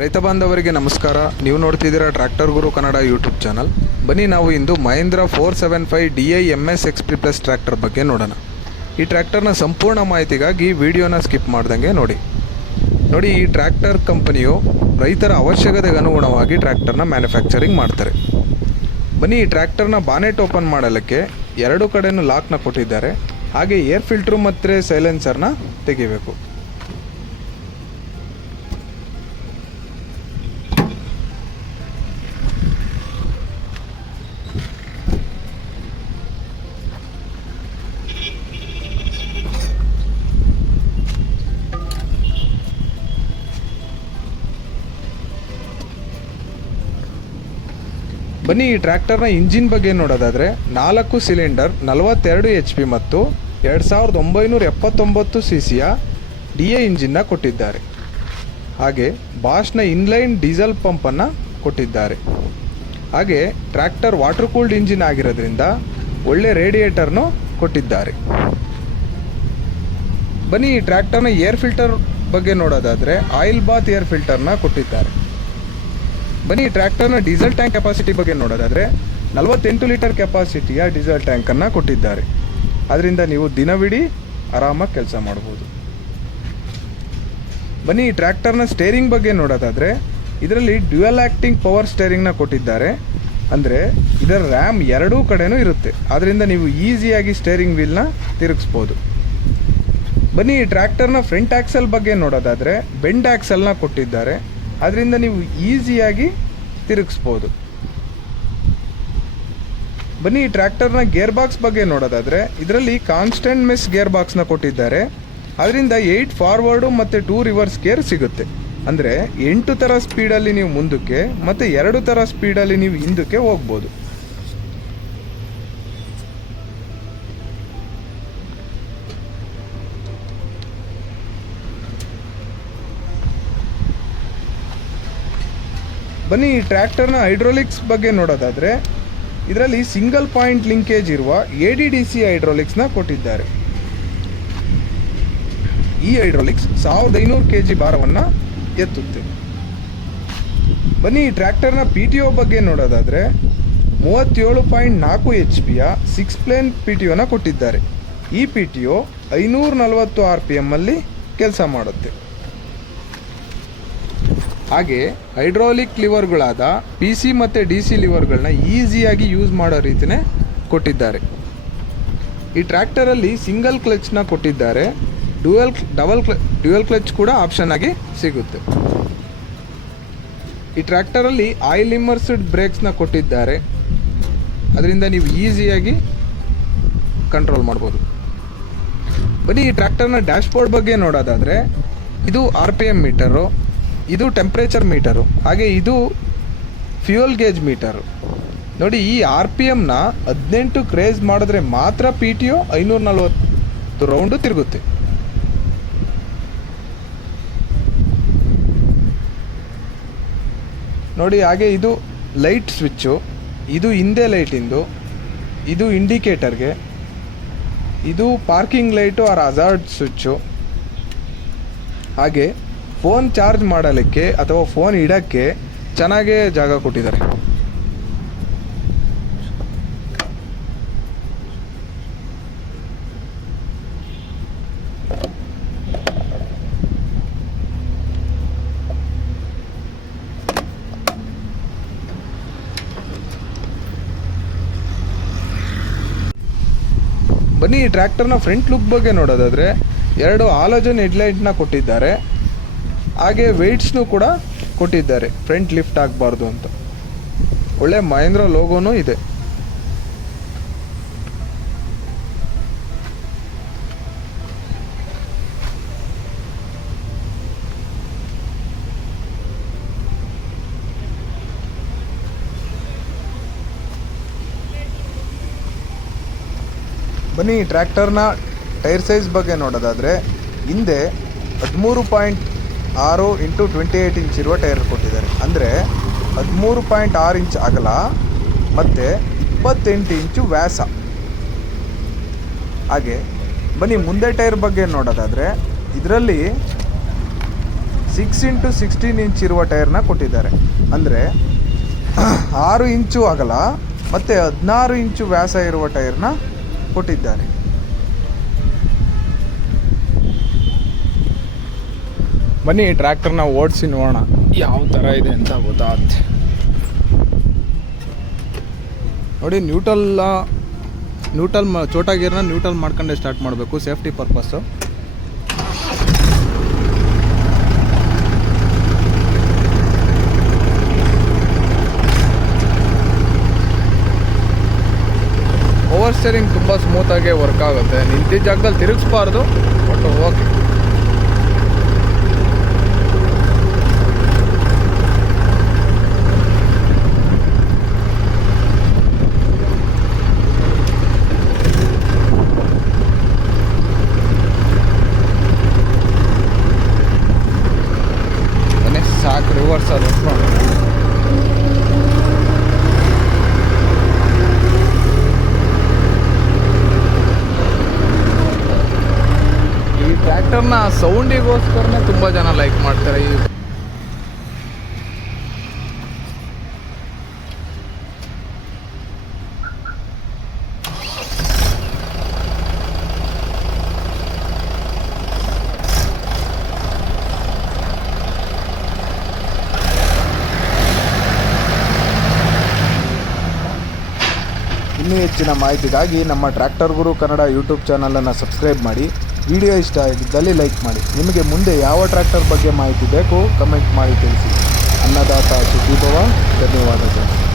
ರೈತ ಬಾಂಧವರಿಗೆ ನಮಸ್ಕಾರ. ನೀವು ನೋಡ್ತಿದ್ದೀರಾ tractor Guru Kannada YouTube channel. ಬನ್ನಿ ನಾವು ಇಂದು Mahindra 475 DI MS XP plus tractor ಬಗ್ಗೆ ನೋಡೋಣ. ಈ ಟ್ರ್ಯಾಕ್ಟರ್ನ ಸಂಪೂರ್ಣ ಮಾಹಿತಿಗಾಗಿ ವಿಡಿಯೋನ ಸ್ಕಿಪ್ ಮಾಡ್ದಂಗೆ ನೋಡಿ. ಈ ಟ್ರ್ಯಾಕ್ಟರ್ ಕಂಪನಿಯು ರೈತರ ಅವಶ್ಯಕತೆಗೆ ಅನುಗುಣವಾಗಿ ಟ್ರ್ಯಾಕ್ಟರ್ನ ಮ್ಯಾನುಫ್ಯಾಕ್ಚರಿಂಗ್ ಮಾಡ್ತಾರೆ. ಬನ್ನಿ, ಈ ಟ್ರ್ಯಾಕ್ಟರ್ನ ಬಾನೆಟ್ ಓಪನ್ ಮಾಡಲಿಕ್ಕೆ ಎರಡು ಕಡೆಯೂ ಲಾಕ್ನ ಕೊಟ್ಟಿದ್ದಾರೆ. ಹಾಗೆ ಏರ್ ಫಿಲ್ಟ್ರು ಮತ್ತು ಸೈಲೆನ್ಸರ್ನ ತೆಗಿಬೇಕು. ಬನ್ನಿ, ಈ ಟ್ರ್ಯಾಕ್ಟರ್ನ ಇಂಜಿನ್ ಬಗ್ಗೆ ನೋಡೋದಾದರೆ 4 ಸಿಲಿಂಡರ್ 42 HP ಮತ್ತು 2979 CCಯ DI ಇಂಜಿನ್ನ ಕೊಟ್ಟಿದ್ದಾರೆ. ಹಾಗೆ ಬಾಷ್ನ ಇನ್ಲೈನ್ ಡೀಸೆಲ್ ಪಂಪನ್ನು ಕೊಟ್ಟಿದ್ದಾರೆ. ಹಾಗೆ ಟ್ರ್ಯಾಕ್ಟರ್ ವಾಟರ್ ಕೂಲ್ಡ್ ಇಂಜಿನ್ ಆಗಿರೋದ್ರಿಂದ ಒಳ್ಳೆ ರೇಡಿಯೇಟರ್ನು ಕೊಟ್ಟಿದ್ದಾರೆ. ಬನ್ನಿ, ಈ ಟ್ರ್ಯಾಕ್ಟರ್ನ ಏರ್ ಫಿಲ್ಟರ್ ಬಗ್ಗೆ ನೋಡೋದಾದರೆ ಆಯಿಲ್ ಬಾತ್ ಏರ್ ಫಿಲ್ಟರ್ನ ಕೊಟ್ಟಿದ್ದಾರೆ. ಬನ್ನಿ, ಟ್ರ್ಯಾಕ್ಟರ್ನ ಡೀಸೆಲ್ ಟ್ಯಾಂಕ್ ಕೆಪಾಸಿಟಿ ಬಗ್ಗೆ ನೋಡೋದಾದರೆ 48 ಲೀಟರ್ ಕೆಪಾಸಿಟಿಯ ಡೀಸೆಲ್ ಟ್ಯಾಂಕನ್ನು ಕೊಟ್ಟಿದ್ದಾರೆ. ಅದರಿಂದ ನೀವು ದಿನವಿಡೀ ಆರಾಮಾಗಿ ಕೆಲಸ ಮಾಡ್ಬೋದು. ಬನ್ನಿ, ಈ ಟ್ರ್ಯಾಕ್ಟರ್ನ ಸ್ಟೇರಿಂಗ್ ಬಗ್ಗೆ ನೋಡೋದಾದರೆ ಇದರಲ್ಲಿ ಡ್ಯುಯಲ್ ಆ್ಯಕ್ಟಿಂಗ್ ಪವರ್ ಸ್ಟೇರಿಂಗ್ನ ಕೊಟ್ಟಿದ್ದಾರೆ. ಅಂದರೆ ಇದರ ರ್ಯಾಮ್ ಎರಡೂ ಕಡೆನೂ ಇರುತ್ತೆ. ಆದ್ದರಿಂದ ನೀವು ಈಸಿಯಾಗಿ ಸ್ಟೇರಿಂಗ್ ವೀಲ್ನ ತಿರುಗಿಸ್ಬೋದು. ಬನ್ನಿ, ಈ ಟ್ರ್ಯಾಕ್ಟರ್ನ ಫ್ರಂಟ್ ಆ್ಯಕ್ಸಲ್ ಬಗ್ಗೆ ನೋಡೋದಾದರೆ ಬೆಂಡ್ ಆ್ಯಕ್ಸಲ್ನ ಕೊಟ್ಟಿದ್ದಾರೆ. ಅದರಿಂದ ನೀವು ಈಸಿಯಾಗಿ ತಿರುಗಿಸ್ಬೋದು. ಬನ್ನಿ, ಈ ಟ್ರ್ಯಾಕ್ಟರ್ನ ಗೇರ್ ಬಾಕ್ಸ್ ಬಗ್ಗೆ ನೋಡೋದಾದರೆ ಇದರಲ್ಲಿ ಕಾನ್ಸ್ಟೆಂಟ್ ಮೆಸ್ ಗೇರ್ ಬಾಕ್ಸ್ನ ಕೊಟ್ಟಿದ್ದಾರೆ. ಅದರಿಂದ 8 ಫಾರ್ವರ್ಡು ಮತ್ತು 2 ರಿವರ್ಸ್ ಗೇರ್ ಸಿಗುತ್ತೆ. ಅಂದರೆ 8 ಥರ ಸ್ಪೀಡಲ್ಲಿ ನೀವು ಮುಂದಕ್ಕೆ ಮತ್ತು 2 ಥರ ಸ್ಪೀಡಲ್ಲಿ ನೀವು ಹಿಂದಕ್ಕೆ ಹೋಗ್ಬೋದು. ಬನ್ನಿ, ಈ ಟ್ರ್ಯಾಕ್ಟರ್ನ ಹೈಡ್ರೋಲಿಕ್ಸ್ ಬಗ್ಗೆ ನೋಡೋದಾದರೆ ಇದರಲ್ಲಿ ಸಿಂಗಲ್ ಪಾಯಿಂಟ್ ಲಿಂಕೇಜ್ ಇರುವ ADDC ಹೈಡ್ರೋಲಿಕ್ಸ್ನ ಕೊಟ್ಟಿದ್ದಾರೆ. ಈ ಹೈಡ್ರೋಲಿಕ್ಸ್ 1500 kg ಭಾರವನ್ನು ಎತ್ತುತ್ತೆ. ಬನ್ನಿ, ಈ ಟ್ರ್ಯಾಕ್ಟರ್ನ PTO ಬಗ್ಗೆ ನೋಡೋದಾದರೆ 37.4 HPಯ 6 ಪ್ಲೇನ್ PTOನ ಕೊಟ್ಟಿದ್ದಾರೆ. ಈ PTO 540 RPM ಅಲ್ಲಿ ಕೆಲಸ ಮಾಡುತ್ತೆ. ಹಾಗೆ ಹೈಡ್ರಾಲಿಕ್ ಲಿವರ್ಗಳಾದ PC ಮತ್ತು DC ಲಿವರ್ಗಳನ್ನ ಈಸಿಯಾಗಿ ಯೂಸ್ ಮಾಡೋ ರೀತಿಯೇ ಕೊಟ್ಟಿದ್ದಾರೆ. ಈ ಟ್ರ್ಯಾಕ್ಟರಲ್ಲಿ ಸಿಂಗಲ್ ಕ್ಲಚ್ನ ಕೊಟ್ಟಿದ್ದಾರೆ. ಡ್ಯುಯಲ್ ಕ್ಲಚ್ ಕೂಡ ಆಪ್ಷನ್ ಆಗಿ ಸಿಗುತ್ತೆ. ಈ ಟ್ರ್ಯಾಕ್ಟರಲ್ಲಿ ಆಯಿಲ್ ಇಮ್ಮರ್ಸ್ಡ್ ಬ್ರೇಕ್ಸ್ನ ಕೊಟ್ಟಿದ್ದಾರೆ. ಅದರಿಂದ ನೀವು ಈಸಿಯಾಗಿ ಕಂಟ್ರೋಲ್ ಮಾಡ್ಬೋದು. ಬನ್ನಿ, ಈ ಟ್ರ್ಯಾಕ್ಟರ್ನ ಡ್ಯಾಶ್ಬೋರ್ಡ್ ಬಗ್ಗೆ ನೋಡೋದಾದರೆ ಇದು RPM ಮೀಟರು, ಇದು ಟೆಂಪ್ರೇಚರ್ ಮೀಟರು, ಹಾಗೆ ಇದು ಫ್ಯೂಯಲ್ ಗೇಜ್ ಮೀಟರು. ನೋಡಿ, ಈ RPMನ 18 ಕ್ರೇಜ್ ಮಾಡಿದ್ರೆ ಮಾತ್ರ PTO 540 ರೌಂಡು ತಿರುಗುತ್ತೆ. ನೋಡಿ, ಹಾಗೆ ಇದು ಲೈಟ್ ಸ್ವಿಚ್ಚು, ಇದು ಹಿಂದೆ ಲೈಟಿಂದು, ಇದು ಇಂಡಿಕೇಟರ್ಗೆ, ಇದು parking light or hazard switch. ಹಾಗೆ ಫೋನ್ ಚಾರ್ಜ್ ಮಾಡಲಿಕ್ಕೆ ಅಥವಾ ಫೋನ್ ಇಡೋಕ್ಕೆ ಚೆನ್ನಾಗೇ ಜಾಗ ಕೊಟ್ಟಿದ್ದಾರೆ. ಬನ್ನಿ, ಈ ಟ್ರ್ಯಾಕ್ಟರ್ನ ಫ್ರಂಟ್ ಲುಕ್ ಬಗ್ಗೆ ನೋಡೋದಾದರೆ 2 ಹಾಲೋಜನ್ ಹೆಡ್ಲೈಟ್ನ ಕೊಟ್ಟಿದ್ದಾರೆ. ಹಾಗೆ ವೆಯ್ಟ್ಸ್ನು ಕೂಡ ಕೊಟ್ಟಿದ್ದಾರೆ, ಫ್ರಂಟ್ ಲಿಫ್ಟ್ ಆಗಬಾರ್ದು ಅಂತ. ಒಳ್ಳೆ ಮಹೇಂದ್ರ ಲೋಗೋನೂ ಇದೆ. ಬನ್ನಿ, ಈ ಟ್ರ್ಯಾಕ್ಟರ್ನ ಟೈರ್ ಸೈಜ್ ಬಗ್ಗೆ ನೋಡೋದಾದರೆ ಹಿಂದೆ 13.6 × 28 ಇಂಚ್ ಇರುವ ಟೈರ್ ಕೊಟ್ಟಿದ್ದಾರೆ. ಅಂದರೆ 13.6 ಇಂಚ್ ಅಗಲ ಮತ್ತು 28 ಇಂಚು ವ್ಯಾಸ. ಹಾಗೆ ಬನ್ನಿ ಮುಂದೆ ಟೈರ್ ಬಗ್ಗೆ ನೋಡೋದಾದರೆ ಇದರಲ್ಲಿ 6x16 ಇಂಚ್ ಇರುವ ಟೈರ್ನ ಕೊಟ್ಟಿದ್ದಾರೆ. ಅಂದರೆ 6 ಇಂಚು ಅಗಲ ಮತ್ತು 16 ಇಂಚು ವ್ಯಾಸ ಇರುವ ಟೈರ್ನ ಕೊಟ್ಟಿದ್ದಾರೆ. ಬನ್ನಿ ಟ್ರ್ಯಾಕ್ಟರ್ನ ಓಡಿಸಿ ನೋಡೋಣ ಯಾವ ಥರ ಇದೆ ಅಂತ ಗೊತ್ತಾಗುತ್ತೆ. ನೋಡಿ ನ್ಯೂಟ್ರಲ್ ಚೋಟಾ ಗೇರ್ನ ನ್ಯೂಟ್ರಲ್ ಮಾಡ್ಕೊಂಡೆ ಸ್ಟಾರ್ಟ್ ಮಾಡಬೇಕು, ಸೇಫ್ಟಿ ಪರ್ಪಸ್ಸು. ಓವರ್ ಸ್ಟೇರಿಂಗ್ ತುಂಬ ಸ್ಮೂತಾಗಿ ವರ್ಕ್ ಆಗುತ್ತೆ. ನಿಂತಿದ್ದ ಜಾಗದಲ್ಲಿ ತಿರುಗಿಸ್ಬಾರ್ದು, ಬಟ್ ಓಕೆ. ಸಾಕು ರಿವರ್ಸ್ ಅದು. ಈ ಟ್ರ್ಯಾಕ್ಟರ್ನ ಸೌಂಡಿಗೋಸ್ಕರನೇ ತುಂಬ ಜನ ಲೈಕ್ ಮಾಡ್ತಾರೆ. ಇನ್ನೂ ಹೆಚ್ಚಿನ ಮಾಹಿತಿಗಾಗಿ ನಮ್ಮ ಟ್ರ್ಯಾಕ್ಟರ್ ಗುರು ಕನ್ನಡ ಯೂಟ್ಯೂಬ್ ಚಾನಲನ್ನು ಸಬ್ಸ್ಕ್ರೈಬ್ ಮಾಡಿ. ವಿಡಿಯೋ ಇಷ್ಟ ಆಗಿದ್ದಲ್ಲಿ ಲೈಕ್ ಮಾಡಿ. ನಿಮಗೆ ಮುಂದೆ ಯಾವ ಟ್ರ್ಯಾಕ್ಟರ್ ಬಗ್ಗೆ ಮಾಹಿತಿ ಬೇಕು ಕಮೆಂಟ್ ಮಾಡಿ ತಿಳಿಸಿ. ಅನ್ನದಾತ ಸುಖೀಭವ. ಧನ್ಯವಾದಗಳು.